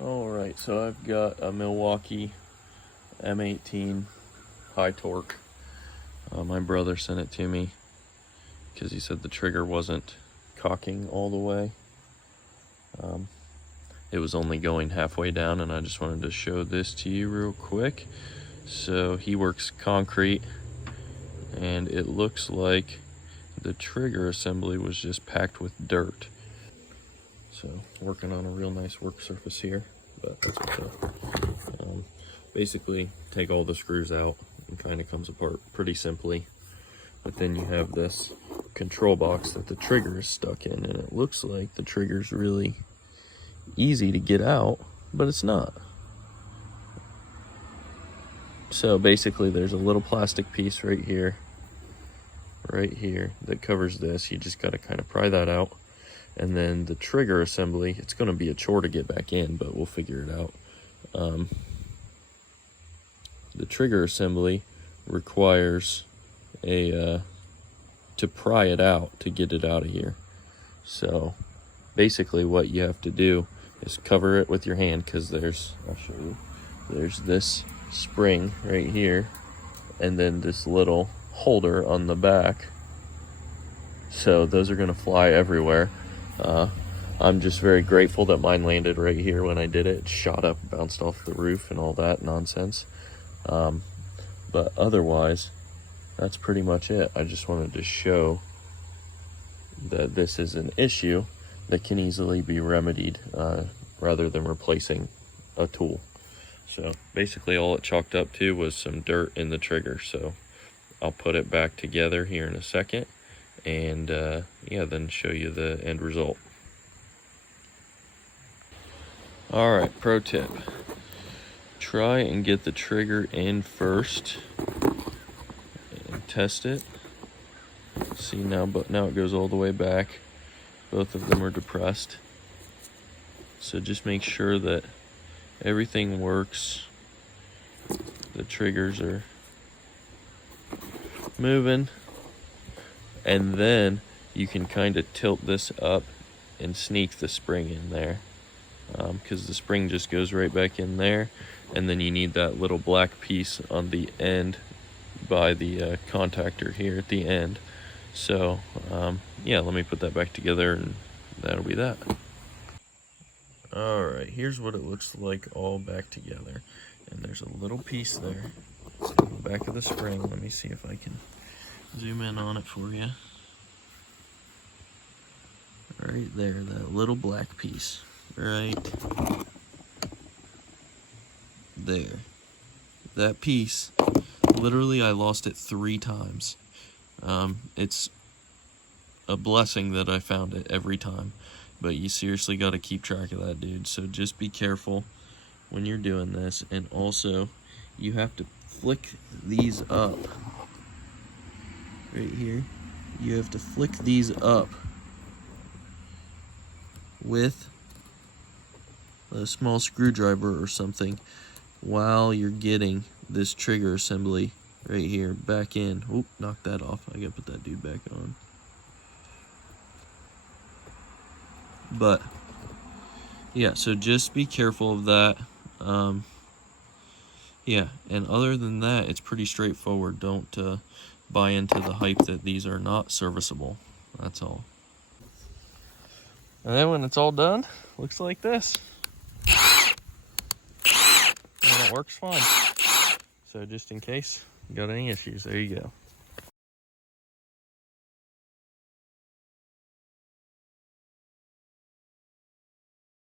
Alright, so I've got a Milwaukee M18 high torque. My brother sent it to me because he said the trigger wasn't cocking all the way. It was only going halfway down, and I just wanted to show this to you real quick. So he works concrete, and it looks like the trigger assembly was just packed with dirt. So working on a real nice work surface here, but that's okay. Basically take all the screws out and kind of comes apart pretty simply. But then you have this control box that the trigger is stuck in, and it looks like the trigger's really easy to get out, but it's not. So basically there's a little plastic piece right here that covers this. You just got to kind of pry that out, and then the trigger assembly, it's going to be a chore to get back in, but we'll figure it out. The trigger assembly requires to pry it out to get it out of here. So basically what you have to do is cover it with your hand, because I'll show you, there's this spring right here and then this little holder on the back. So those are going to fly everywhere. I'm just very grateful that mine landed right here when I did it. It shot up, bounced off the roof and all that nonsense. But otherwise, that's pretty much it. I just wanted to show that this is an issue that can easily be remedied rather than replacing a tool. So basically all it chalked up to was some dirt in the trigger. So I'll put it back together here in a second, and then show you the end result. Alright, pro tip. Try and get the trigger in first and test it. See now, but now it goes all the way back. Both of them are depressed. So just make sure that everything works. The triggers are moving. And then you can kind of tilt this up and sneak the spring in there. Because the spring just goes right back in there. And then you need that little black piece on the end by the contactor here at the end. So let me put that back together, and that'll be that. Alright, here's what it looks like all back together. And there's a little piece there on the back of the spring. Let me see if I can zoom in on it for you. Right there, that little black piece. Right there. That piece, literally I lost it 3 times. It's a blessing that I found it every time, but you seriously got to keep track of that, dude. So just be careful when you're doing this, and also you have to flick these up right here. You have to flick these up with a small screwdriver or something while you're getting this trigger assembly right here back in. Oop, knock that off. I gotta put that dude back on. But yeah, so just be careful of that. And other than that, it's pretty straightforward. Don't buy into the hype that these are not serviceable. That's all. And then when it's all done, looks like this. And it works fine. So just in case you got any issues, there you go.